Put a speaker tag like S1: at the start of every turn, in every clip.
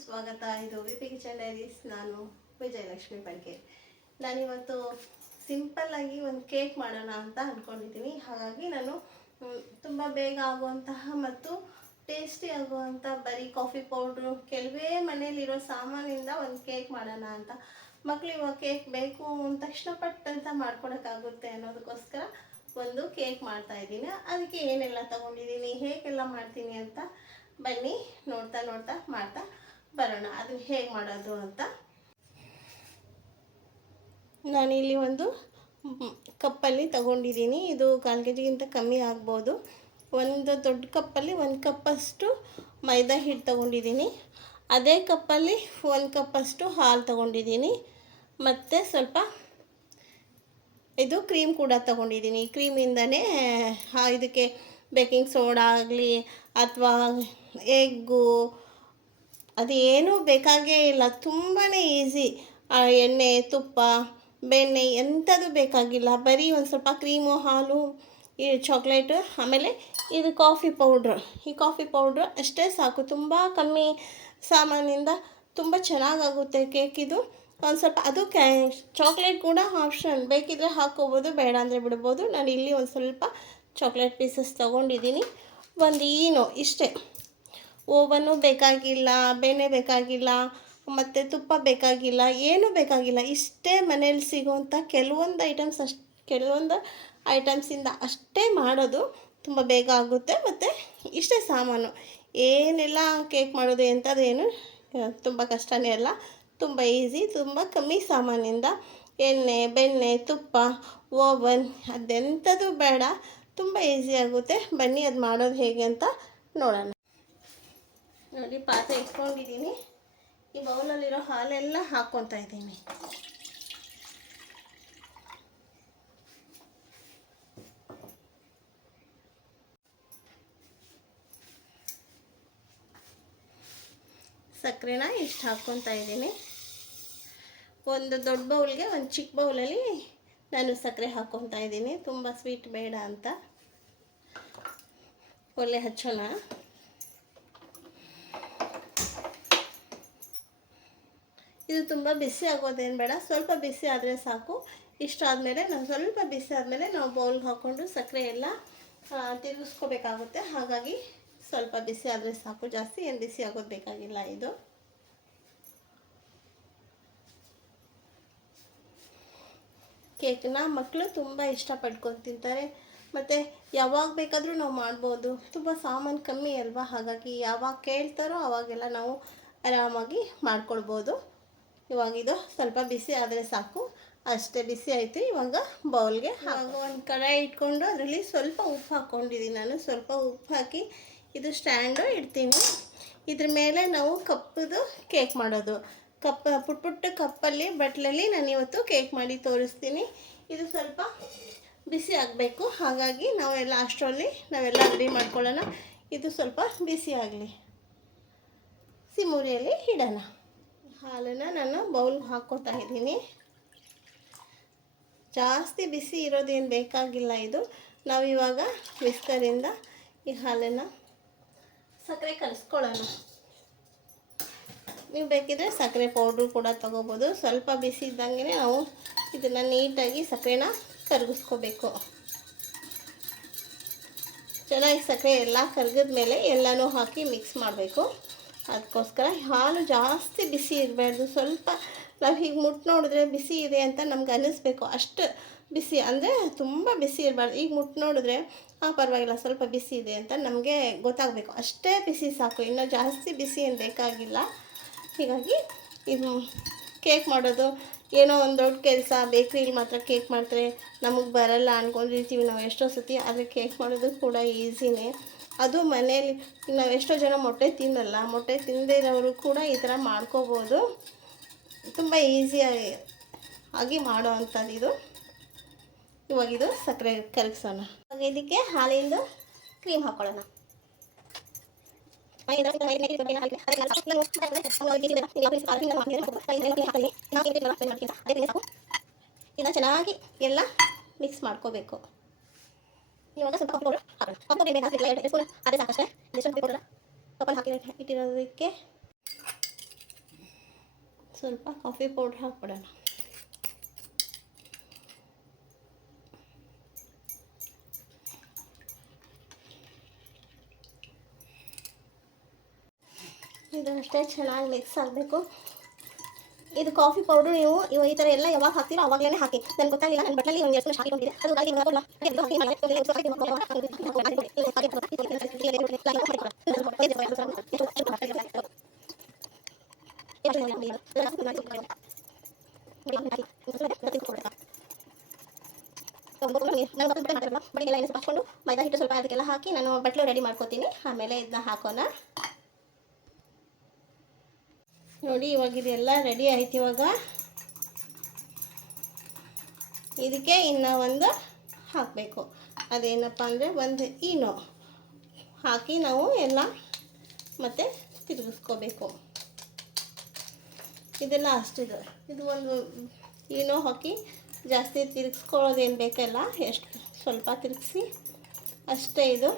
S1: ಸುಸ್ವಾಗತ ಇದು V P diaries ನಾನು ವಿಜಯಲಕ್ಷ್ಮಿ ಬಡ್ಗೆ ನಾನಿವತ್ತು ಸಿಂಪಲ್ ಆಗಿ ಒಂದು ಕೇಕ್ ಮಾಡೋಣ ಅಂತ ಅಂದ್ಕೊಂಡಿದ್ದೀನಿ ಹಾಗಾಗಿ ನಾನು ತುಂಬ ಬೇಗ ಆಗುವಂತಹ ಮತ್ತು ಟೇಸ್ಟಿ ಆಗುವಂಥ ಬರೀ ಕಾಫಿ ಪೌಡ್ರು, ಕೆಲವೇ ಮನೇಲಿರೋ ಸಾಮಾನಿಂದ ಒಂದು ಕೇಕ್ ಮಾಡೋಣ ಅಂತ. ಮಕ್ಳು ಇವಾಗ ಕೇಕ್ ಬೇಕು ಅಂತ ತಕ್ಷಣ ಪಟ್ಟಂತ ಮಾಡ್ಕೊಡೋಕ್ಕಾಗುತ್ತೆ ಅನ್ನೋದಕ್ಕೋಸ್ಕರ ಒಂದು ಕೇಕ್ ಮಾಡ್ತಾ ಇದ್ದೀನಿ. ಅದಕ್ಕೆ ಏನೆಲ್ಲ ತಗೊಂಡಿದ್ದೀನಿ, ಹೇಗೆಲ್ಲ ಮಾಡ್ತೀನಿ ಅಂತ ಬನ್ನಿ ನೋಡ್ತಾ ನೋಡ್ತಾ ಮಾಡ್ತಾ ಬರೋಣ, ಅದು ಹೇಗೆ ಮಾಡೋದು ಅಂತ. ನಾನಿಲ್ಲಿ ಒಂದು ಕಪ್ಪಲ್ಲಿ ತಗೊಂಡಿದ್ದೀನಿ. ಇದು ಕಾಲು ಕೆ ಜಿಗಿಂತ ಕಮ್ಮಿ ಆಗ್ಬೋದು. ಒಂದು ದೊಡ್ಡ ಕಪ್ಪಲ್ಲಿ ಒಂದು ಕಪ್ಪಷ್ಟು ಮೈದಾ ಹಿಟ್ಟು ತಗೊಂಡಿದ್ದೀನಿ. ಅದೇ ಕಪ್ಪಲ್ಲಿ ಒಂದು ಕಪ್ಪಷ್ಟು ಹಾಲು ತಗೊಂಡಿದ್ದೀನಿ. ಮತ್ತು ಸ್ವಲ್ಪ ಇದು ಕ್ರೀಮ್ ಕೂಡ ತಗೊಂಡಿದ್ದೀನಿ. ಕ್ರೀಮಿಂದನೇ ಇದಕ್ಕೆ ಬೇಕಿಂಗ್ ಸೋಡಾ ಆಗಲಿ ಅಥವಾ ಎಗ್ಗು ಅದು ಏನೂ ಬೇಕಾಗೇ ಇಲ್ಲ. ತುಂಬಾ ಈಸಿ ಎಣ್ಣೆ, ತುಪ್ಪ, ಬೆಣ್ಣೆ ಎಂಥದ್ದು ಬೇಕಾಗಿಲ್ಲ. ಬರೀ ಒಂದು ಸ್ವಲ್ಪ ಕ್ರೀಮು, ಹಾಲು, ಈ ಚಾಕ್ಲೇಟು ಆಮೇಲೆ ಇದು ಕಾಫಿ ಪೌಡ್ರು ಈ ಕಾಫಿ ಪೌಡ್ರು ಅಷ್ಟೇ ಸಾಕು. ತುಂಬ ಕಮ್ಮಿ ಸಾಮಾನಿಂದ ತುಂಬ ಚೆನ್ನಾಗಾಗುತ್ತೆ ಕೇಕ್ ಇದು. ಒಂದು ಸ್ವಲ್ಪ ಅದು ಕ್ಯಾ ಚಾಕ್ಲೇಟ್ ಕೂಡ ಆಪ್ಷನ್ ಬೇಕಿದ್ರೆ ಹಾಕ್ಕೋಬೋದು ಬೇಡ ಅಂದರೆ ಬಿಡ್ಬೋದು. ನಾನು ಇಲ್ಲಿ ಒಂದು ಸ್ವಲ್ಪ ಚಾಕ್ಲೇಟ್ ಪೀಸಸ್ ತೊಗೊಂಡಿದ್ದೀನಿ. ಒಂದು ಈನೋ, ಇಷ್ಟೇ. ಓವನು ಬೇಕಾಗಿಲ್ಲ, ಬೆಣ್ಣೆ ಬೇಕಾಗಿಲ್ಲ, ಮತ್ತು ತುಪ್ಪ ಬೇಕಾಗಿಲ್ಲ, ಏನೂ ಬೇಕಾಗಿಲ್ಲ, ಇಷ್ಟೇ ಮನೇಲಿ ಸಿಗುವಂಥ ಕೆಲವೊಂದು ಐಟಮ್ಸ್ ಅಷ್ಟು ಕೆಲವೊಂದು ಐಟಮ್ಸಿಂದ ಅಷ್ಟೇ ಮಾಡೋದು ತುಂಬ ಬೇಗ ಆಗುತ್ತೆ. ಮತ್ತು ಇಷ್ಟೇ ಸಾಮಾನು. ಏನೆಲ್ಲ ಕೇಕ್ ಮಾಡೋದು ಎಂಥದ್ದು ಏನು ತುಂಬ ಕಷ್ಟನೇ ಅಲ್ಲ. ತುಂಬ ಈಸಿ ತುಂಬ ಕಮ್ಮಿ ಸಾಮಾನಿಂದ. ಎಣ್ಣೆ, ಬೆಣ್ಣೆ, ತುಪ್ಪ ಓವನ್ ಅದೆಂಥದ್ದು ಬೇಡ. ತುಂಬ ಈಸಿ ಆಗುತ್ತೆ. ಬನ್ನಿ, ಅದು ಮಾಡೋದು ಹೇಗೆ ಅಂತ ನೋಡೋಣ. ನೋಡಿ ಪಾತ್ರೆ ಇಟ್ಕೊಂಡಿದ್ದೀನಿ. ಈ ಬೌಲಲ್ಲಿರೋ ಹಾಲೆಲ್ಲ ಹಾಕ್ಕೊತಾ ಇದ್ದೀನಿ. ಸಕ್ಕರೆನ ಇಷ್ಟು ಹಾಕ್ಕೊತಾ ಇದ್ದೀನಿ. ಒಂದು ದೊಡ್ಡ ಬೌಲ್ಗೆ, ಒಂದು ಚಿಕ್ಕ ಬೌಲಲ್ಲಿ ನಾನು ಸಕ್ಕರೆ ಹಾಕ್ಕೊತಾ ಇದ್ದೀನಿ. ತುಂಬ ಸ್ವೀಟ್ ಬೇಡ ಅಂತ. ಒಳ್ಳೆ ಹಚ್ಚೋಣ. ಇದು ತುಂಬ ಬಿಸಿ ಆಗೋದೇನು ಬೇಡ. ಸ್ವಲ್ಪ ಬಿಸಿ ಆದರೆ ಸಾಕು. ಇಷ್ಟ ಆದಮೇಲೆ ನಾವು ಸ್ವಲ್ಪ ಬಿಸಿ ಆದಮೇಲೆ ನಾವು ಬೌಲ್ಗೆ ಹಾಕ್ಕೊಂಡು ಸಕ್ಕರೆ ಎಲ್ಲ ತಿರುಗಿಸ್ಕೋಬೇಕಾಗುತ್ತೆ. ಹಾಗಾಗಿ ಸ್ವಲ್ಪ ಬಿಸಿ ಆದರೆ ಸಾಕು. ಜಾಸ್ತಿ ಏನು ಬಿಸಿ ಆಗೋದು ಬೇಕಾಗಿಲ್ಲ ಇದು. ಕೇಕ್ನ ಮಕ್ಕಳು ತುಂಬ ಇಷ್ಟಪಡ್ಕೊಂಡು ತಿಂತಾರೆ. ಮತ್ತು ಯಾವಾಗ ಬೇಕಾದರೂ ನಾವು ಮಾಡ್ಬೋದು. ತುಂಬ ಸಾಮಾನು ಕಮ್ಮಿ ಅಲ್ವಾ? ಹಾಗಾಗಿ ಯಾವಾಗ ಕೇಳ್ತಾರೋ ಅವಾಗೆಲ್ಲ ನಾವು ಆರಾಮಾಗಿ ಮಾಡ್ಕೊಳ್ಬೋದು. ಇವಾಗ ಇದು ಸ್ವಲ್ಪ ಬಿಸಿ ಆದರೆ ಸಾಕು. ಅಷ್ಟೇ ಬಿಸಿ ಆಯಿತು. ಇವಾಗ ಬೌಲ್ಗೆ ಹಾಗೆ ಒಂದು ಕಡಾಯಿ ಇಟ್ಕೊಂಡು ಅದರಲ್ಲಿ ಸ್ವಲ್ಪ ಉಪ್ಪು ಹಾಕ್ಕೊಂಡಿದ್ದೀನಿ ನಾನು. ಸ್ವಲ್ಪ ಉಪ್ಪು ಹಾಕಿ ಇದು ಸ್ಟ್ಯಾಂಡು ಇಡ್ತೀನಿ. ಇದ್ರ ಮೇಲೆ ನಾವು ಕಪ್ಪದು ಕೇಕ್ ಮಾಡೋದು. ಕಪ್, ಪುಟ್ ಪುಟ್ಟ ಕಪ್ಪಲ್ಲಿ, ಬಟ್ಲಲ್ಲಿ ನಾನು ಇವತ್ತು ಕೇಕ್ ಮಾಡಿ ತೋರಿಸ್ತೀನಿ. ಇದು ಸ್ವಲ್ಪ ಬಿಸಿ ಆಗಬೇಕು. ಹಾಗಾಗಿ ನಾವೆಲ್ಲ ಅಷ್ಟರಲ್ಲಿ ನಾವೆಲ್ಲ ರೆಡಿ ಮಾಡ್ಕೊಳ್ಳೋಣ. ಇದು ಸ್ವಲ್ಪ ಬಿಸಿ ಆಗಲಿ. ಸಿಮೂರಿಯಲ್ಲಿ ಇಡೋಣ. ಹಾಲನ್ನು ನಾನು ಬೌಲ್ ಹಾಕ್ಕೋತಾ ಇದ್ದೀನಿ. ಜಾಸ್ತಿ ಬಿಸಿ ಇರೋದೇನು ಬೇಕಾಗಿಲ್ಲ ಇದು. ನಾವು ಇವಾಗ ಈ ಹಾಲನ್ನು ಸಕ್ಕರೆ ಕಲಿಸ್ಕೊಳ್ಳೋಣ. ನೀವು ಬೇಕಿದ್ರೆ ಸಕ್ಕರೆ ಪೌಡ್ರು ಕೂಡ ತೊಗೋಬೋದು. ಸ್ವಲ್ಪ ಬಿಸಿ ಇದ್ದಂಗೆ ನಾವು ಇದನ್ನು ನೀಟಾಗಿ ಸಕ್ಕರೆನ ಕರಗಿಸ್ಕೋಬೇಕು. ಚೆನ್ನಾಗಿ ಸಕ್ಕರೆ ಎಲ್ಲ ಕರಗಿದ ಮೇಲೆ ಎಲ್ಲನೂ ಹಾಕಿ ಮಿಕ್ಸ್ ಮಾಡಬೇಕು. ಅದಕ್ಕೋಸ್ಕರ ಹಾಲು ಜಾಸ್ತಿ ಬಿಸಿ ಇರಬಾರ್ದು. ಸ್ವಲ್ಪ ನಾವು ಹೀಗೆ ಮುಟ್ಟು ನೋಡಿದ್ರೆ ಬಿಸಿ ಇದೆ ಅಂತ ನಮ್ಗೆ ಅನ್ನಿಸ್ಬೇಕು. ಅಷ್ಟು ಬಿಸಿ ಅಂದರೆ ತುಂಬ ಬಿಸಿ ಇರಬಾರ್ದು. ಈಗ ಮುಟ್ಟು ನೋಡಿದ್ರೆ ಹಾಂ ಪರವಾಗಿಲ್ಲ, ಸ್ವಲ್ಪ ಬಿಸಿ ಇದೆ ಅಂತ ನಮಗೆ ಗೊತ್ತಾಗಬೇಕು. ಅಷ್ಟೇ ಬಿಸಿ ಸಾಕು. ಇನ್ನೂ ಜಾಸ್ತಿ ಬಿಸಿ ಏನು ಬೇಕಾಗಿಲ್ಲ. ಹೀಗಾಗಿ ಇದು ಕೇಕ್ ಮಾಡೋದು. ಏನೋ ಒಂದು ದೊಡ್ಡ ಕೆಲಸ ಬೇಕ್ರಿಲಿ ಮಾತ್ರ ಕೇಕ್ ಮಾಡ್ತಾರೆ. ನಮಗೆ ಬರಲ್ಲ ಅಂದ್ಕೊಂಡಿರ್ತೀವಿ ನಾವು ಎಷ್ಟೋ ಸತಿ, ಆದರೆ ಕೇಕ್ ಮಾಡೋದು ಕೂಡ ಈಸಿನೇ. ಅದು ಮನೆಯಲ್ಲಿ ನಾವು ಎಷ್ಟೋ ಜನ ಮೊಟ್ಟೆ ತಿನ್ನಲ್ಲ ಮೊಟ್ಟೆ ತಿನ್ನದೇ ಇರೋರು ಕೂಡ ಈ ಥರ ಮಾಡ್ಕೋಬೋದು ತುಂಬ ಈಸಿಯಾಗಿ ಆಗಿ ಮಾಡೋ ಅಂಥದ್ದು ಇದು ಇವಾಗ ಇದು ಸಕ್ಕರೆ ಕರಗಿಸೋಣ ಇವಾಗ ಇದಕ್ಕೆ ಹಾಲಿಂದು ಕ್ರೀಮ್ ಹಾಕೊಳ್ಳೋಣ ಚೆನ್ನಾಗಿ ಎಲ್ಲ ಮಿಕ್ಸ್ ಮಾಡ್ಕೋಬೇಕು ಇವಾಗ ಸ್ವಲ್ಪ ಕಪ್ಪು ಪೌಡರ್ ಹಾಕೋಣ ಕಪ್ಪು ಪೌಡರ್ ಬೇಕಾಗಿಲ್ಲ ಎರಡು ಸ್ಪೂನ್ ಅದೇ ಸಾಕಷ್ಟೇ ಎಷ್ಟು ಪೌಡರ್ ಕಪ್ಪಲ್ಲಿ ಹಾಕಿ ಇಟ್ಟಿರೋದಕ್ಕೆ ಸ್ವಲ್ಪ ಕಾಫಿ ಪೌಡ್ರ್ ಹಾಕ್ಬಿಡೋಣ ಇದು ಅಷ್ಟೇ ಚೆನ್ನಾಗಿ ಮಿಕ್ಸ್ ಆಗಬೇಕು ಇದು ಕಾಫಿ ಪೌಡರ್ ನೀವು ಈ ಥರ ಎಲ್ಲ ಯಾವಾಗ ಹಾಕ್ತೀರೋ ಅವಾಗಲೇ ಹಾಕಿ ನನಗೆ ಗೊತ್ತಾಗಿಲ್ಲ ನನ್ನ ಬಟ್ಟಲಲ್ಲಿ ಒಂದು ಎಷ್ಟು ಹಾಕಿಕೊಂಡಿದೆ ಅದು ಗಾಡಿ ಬಡಿಗೆಲ್ಲ ಮೈದಾ ಹಿಟ್ಟು ಸ್ವಲ್ಪ ಅದಕ್ಕೆಲ್ಲ ಹಾಕಿ ನಾನು ಬಟ್ಲು ರೆಡಿ ಮಾಡ್ಕೋತೀನಿ ಆಮೇಲೆ ಇದನ್ನ ಹಾಕೋಣ ನೋಡಿ, ಇವಾಗ ಇದೆಲ್ಲ ರೆಡಿ ಆಯ್ತು ಇವಾಗ. ಇದಕ್ಕೆ ಇನ್ನು ಒಂದು ಹಾಕಬೇಕು. ಅದೇನಪ್ಪ ಅಂದರೆ ಒಂದು ಈನೋ ಹಾಕಿ ನಾವು ಎಲ್ಲ ಮತ್ತೆ ತಿರುಗಿಸ್ಕೋಬೇಕು. ಇದೆಲ್ಲ ಅಷ್ಟಿದೆ ಇದು. ಒಂದು ಈನೋ ಹಾಕಿ ಜಾಸ್ತಿ ತಿರುಗಿಸ್ಕೊಳ್ಳೋದೇನು ಬೇಕಲ್ಲ, ಎಷ್ಟು ಸ್ವಲ್ಪ ತಿರುಗಿಸಿ ಅಷ್ಟೇ ಇದು.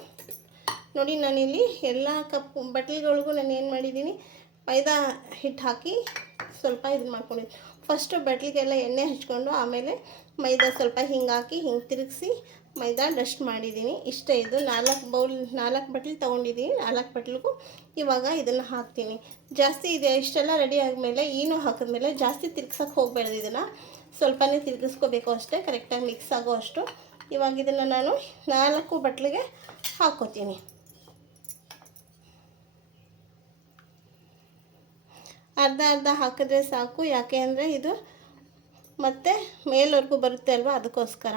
S1: ನೋಡಿ, ನಾನಿಲ್ಲಿ ಎಲ್ಲ ಕಪ್ ಬಟ್ಲಿಗಳಿಗೂ ನಾನು ಏನು ಮಾಡಿದ್ದೀನಿ ಮೈದಾ ಹಿಟ್ಟು ಹಾಕಿ ಸ್ವಲ್ಪ ಇದು ಮಾಡ್ಕೊಂಡಿದ್ದೆ ಫಸ್ಟು ಬಟ್ಲಿಗೆಲ್ಲ ಎಣ್ಣೆ ಹಚ್ಕೊಂಡು ಆಮೇಲೆ ಮೈದಾ ಸ್ವಲ್ಪ ಹಿಂಗೆ ಹಾಕಿ, ಹಿಂಗೆ ತಿರುಗಿಸಿ ಮೈದಾ ಡಸ್ಟ್ ಮಾಡಿದ್ದೀನಿ ಇಷ್ಟೇ ಇದು. ನಾಲ್ಕು ಬೌಲ್, ನಾಲ್ಕು ಬಟ್ಲಿ ತೊಗೊಂಡಿದ್ದೀನಿ ನಾಲ್ಕು ಬಟ್ಲಿಗೂ ಇವಾಗ ಇದನ್ನು ಹಾಕ್ತೀನಿ. ಜಾಸ್ತಿ ಇದೆ, ಇಷ್ಟೆಲ್ಲ ರೆಡಿ ಆದಮೇಲೆ ಏನು ಹಾಕಿದ್ಮೇಲೆ ಜಾಸ್ತಿ ತಿರ್ಗ್ಸೋಕೆ ಹೋಗಬೇಡ್ದು ಇದನ್ನು. ಸ್ವಲ್ಪನೇ ತಿರುಗಿಸ್ಕೋಬೇಕು ಅಷ್ಟೇ ಕರೆಕ್ಟಾಗಿ ಮಿಕ್ಸ್ ಆಗೋ ಅಷ್ಟು. ಇವಾಗ ಇದನ್ನು ನಾನು ನಾಲ್ಕು ಬಟ್ಲಿಗೆ ಹಾಕ್ಕೋತೀನಿ ಅರ್ಧ ಅರ್ಧ ಹಾಕಿದ್ರೆ ಸಾಕು. ಯಾಕೆ ಅಂದರೆ ಇದು ಮತ್ತೆ ಮೇಲ್ವರೆಗೂ ಬರುತ್ತೆ ಅಲ್ವಾ? ಅದಕ್ಕೋಸ್ಕರ.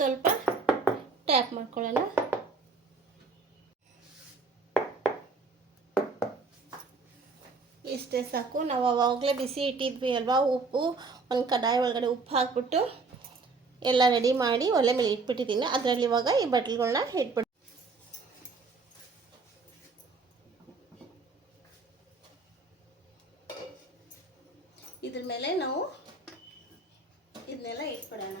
S1: ಸ್ವಲ್ಪ ಟ್ಯಾಪ್ ಮಾಡ್ಕೊಳ್ಳೋಣ. ಇಷ್ಟೇ ಸಾಕು. ನಾವು ಅವಾಗಲೇ ಬಿಸಿ ಇಟ್ಟಿದ್ವಿ ಅಲ್ವಾ? ಉಪ್ಪು, ಒಂದು ಕಡಾಯಿ ಒಳಗಡೆ ಉಪ್ಪು ಹಾಕ್ಬಿಟ್ಟು ಎಲ್ಲ ರೆಡಿ ಮಾಡಿ ಒಲೆ ಮೇಲೆ ಇಟ್ಬಿಟ್ಟಿದ್ದೀನಿ. ಅದರಲ್ಲಿ ಇವಾಗ ಈ ಬಟ್ಲುಗಳನ್ನ ಇಟ್ಬಿಟ್ಟು ಇದ್ರ ಮೇಲೆ ನಾವು ಇದನ್ನೆಲ್ಲ ಇಟ್ಬಿಡೋಣ.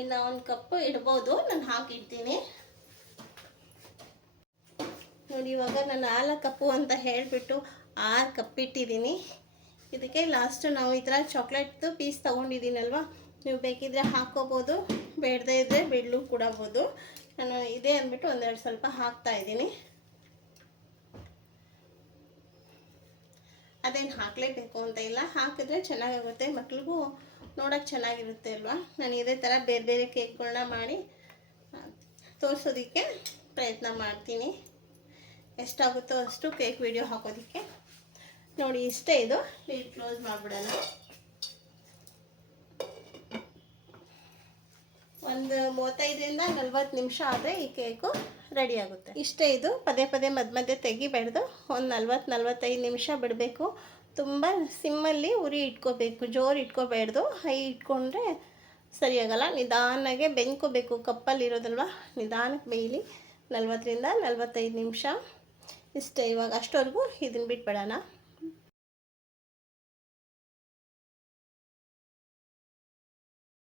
S1: ಇನ್ನು ಒಂದು ಕಪ್ ಇಡ್ಬೋದು, ನಾನು ಹಾಕಿಡ್ತೀನಿ ನೋಡಿ, ಇವಾಗ ನಾನು ನಾಲ್ಕು ಕಪ್ಪು ಅಂತ ಹೇಳಿಬಿಟ್ಟು ಆರು ಕಪ್ ಇಟ್ಟಿದ್ದೀನಿ. ಇದಕ್ಕೆ ಲಾಸ್ಟ್ ನಾವು ಈ ಥರ ಚಾಕ್ಲೇಟ್ದು ಪೀಸ್ ತೊಗೊಂಡಿದ್ದೀನಲ್ವ? ನೀವು ಬೇಕಿದ್ರೆ ಹಾಕ್ಕೋಬೋದು ಬೇಡದೇ ಇದ್ದರೆ ಬಿಡ್ಲು ಕೊಡಬೋದು ನಾನು ಇದೇ ಅಂದ್ಬಿಟ್ಟು ಒಂದೆರಡು ಸ್ವಲ್ಪ ಹಾಕ್ತಾ ಇದ್ದೀನಿ. ಅದೇನು ಹಾಕಲೇಬೇಕು ಅಂತ ಇಲ್ಲ, ಹಾಕಿದ್ರೆ ಚೆನ್ನಾಗಾಗುತ್ತೆ. ಮಕ್ಳಿಗೂ ನೋಡೋಕೆ ಚೆನ್ನಾಗಿರುತ್ತೆ ಅಲ್ವಾ? ನಾನು ಇದೇ ಥರ ಬೇರೆ ಬೇರೆ ಕೇಕ್ಗಳನ್ನ ಮಾಡಿ ತೋರಿಸೋದಕ್ಕೆ ಪ್ರಯತ್ನ ಮಾಡ್ತೀನಿ. ಎಷ್ಟಾಗುತ್ತೋ ಅಷ್ಟು ಕೇಕ್ ವಿಡಿಯೋ ಹಾಕೋದಕ್ಕೆ. ನೋಡಿ ಇಷ್ಟೇ ಇದು. ಲೀಡ್ ಕ್ಲೋಸ್ ಮಾಡಿಬಿಡೋಣ. ಒಂದು ಮೂವತ್ತೈದರಿಂದ ನಲ್ವತ್ತು ನಿಮಿಷ ಆದರೆ ಈ ಕೇಕು ರೆಡಿ ಆಗುತ್ತೆ. ಇಷ್ಟೇ ಇದು. ಪದೇ ಪದೇ ಮಧ್ಯ ಮಧ್ಯೆ ತೆಗಿಬೇಡ್ದು ಒಂದು ನಲ್ವತ್ತು ನಲ್ವತ್ತೈದು ನಿಮಿಷ ಬಿಡಬೇಕು. ತುಂಬ ಸಿಮ್ಮಲ್ಲಿ ಉರಿ ಇಟ್ಕೋಬೇಕು, ಜೋರು ಇಟ್ಕೋಬೇಡ್ದು. ಹೈ ಇಟ್ಕೊಂಡ್ರೆ ಸರಿಯಾಗಲ್ಲ. ನಿಧಾನಾಗೆ ಬೆಂಕೋಬೇಕು ಕಪ್ಪಲ್ಲಿ ಇರೋದಲ್ವ? ನಿಧಾನಕ್ಕೆ ಬೇಯಲಿ. ನಲ್ವತ್ತರಿಂದ ನಲ್ವತ್ತೈದು ನಿಮಿಷ. ಇಷ್ಟೇ ಇವಾಗ ಅಷ್ಟವರೆಗೂ ಇದನ್ನು ಬಿಟ್ಬಿಡೋಣ.